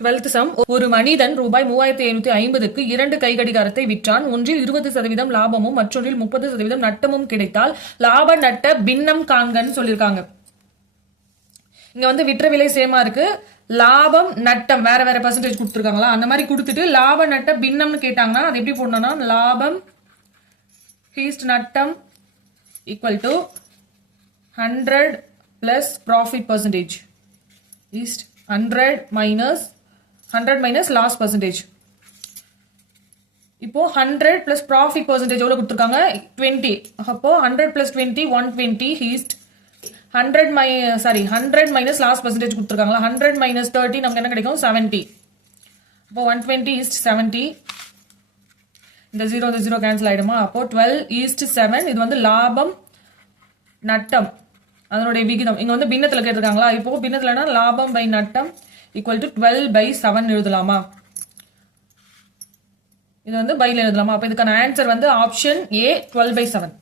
Twelfth some. ஒரு மனிதன் ரூபாய் மூவாயிரத்தி ஐநூத்தி ஐம்பதுக்கு இரண்டு கை கடிகாரத்தை விற்றான். ஒன்றில் இருபது சதவீதம் லாபமும் மற்றொன்றில் முப்பது சதவீதம் நட்டமும் கிடைத்தால் லாப நட்ட பின்னம் காண்கன்னு சொல்லியிருக்காங்க. இங்க வந்து விற்ற விலை சேமா இருக்கு. லாபம் நட்டம் வேற வேற பர்சன்டேஜ் கொடுத்துருக்காங்களா? அந்த மாதிரி கொடுத்துட்டு லாப நட்ட பின்னம்னு கேட்டாங்கன்னா அது எப்படி போடணும்னா லாபம் ஹீஸ்ட் நட்டம் equal to hundred plus profit percentage is to hundred minus hundred minus loss percentage இப்போ ஹண்ட்ரட் பிளஸ் ப்ராஃபிட் பர்சன்டேஜ் எவ்வளோ கொடுத்துருக்காங்க? டுவெண்ட்டி அப்போ hundred plus twenty one twenty is to hundred my sorry hundred minus loss percentage கொடுத்துருக்காங்களா? Hundred minus thirty நமக்கு என்ன கிடைக்கும்? Seventy அப்போ one twenty is to seventy இந்த ஜீரோ இந்த ஜீரோ கேன்சல் ஆகிடுமா அப்போ டுவெல் ஈஸ்ட் செவன் இது வந்து லாபம் நட்டம். அதனுடைய விகிதம். இங்கே வந்து பின்னத்தில் கேட்டிருக்காங்களா? இப்போ பின்னத்தில்னா லாபம் பை நட்டம். Equal to twelve by seven எழுதலாமா? இது வந்து பைல எழுதலாமா? அப்போ இதுக்கான ஆன்சர் வந்து option A twelve by seven